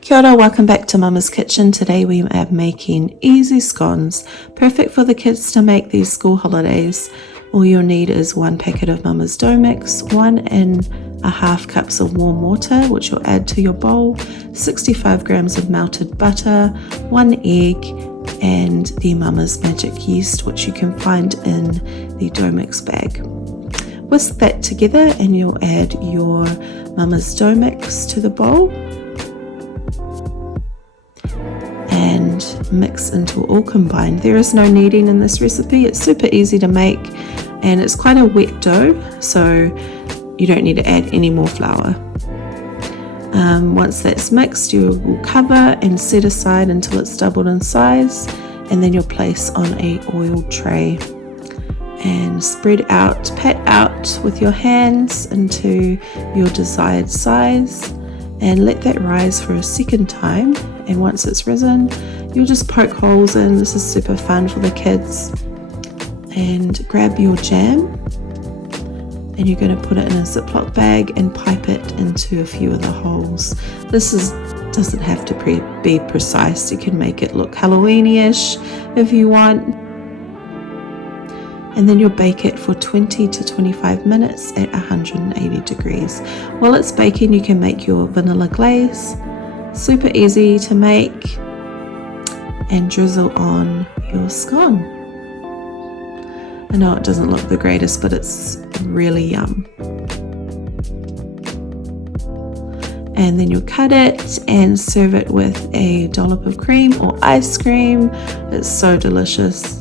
Kia ora, welcome back to Mama's Kitchen. Today we are making easy scones, perfect for the kids to make these school holidays. All you'll need is 1 packet of Mama's dough mix, 1.5 cups of warm water, which you'll add to your bowl, 65 grams of melted butter, 1 egg, and the Mama's Magic yeast, which you can find in the dough mix bag. Whisk that together and you'll add your Mama's dough mix to the bowl and mix until all combined. There is no kneading in this recipe. It's super easy to make and it's quite a wet dough, so you don't need to add any more flour. Once that's mixed, you will cover and set aside until it's doubled in size, and then you'll place on a oiled tray and spread out, pat out with your hands into your desired size and let that rise for a second time. And once it's risen, you'll just poke holes in. This is super fun for the kids. And grab your jam and you're going to put it in a Ziploc bag and pipe it into a few of the holes. Doesn't have to be precise. You can make it look Halloweeny-ish if you want. And then you'll bake it for 20 to 25 minutes at 180 degrees. While it's baking, you can make your vanilla glaze. Super easy to make, and drizzle on your scone. I know it doesn't look the greatest, but it's really yum. And then you'll cut it and serve it with a dollop of cream or ice cream. It's so delicious.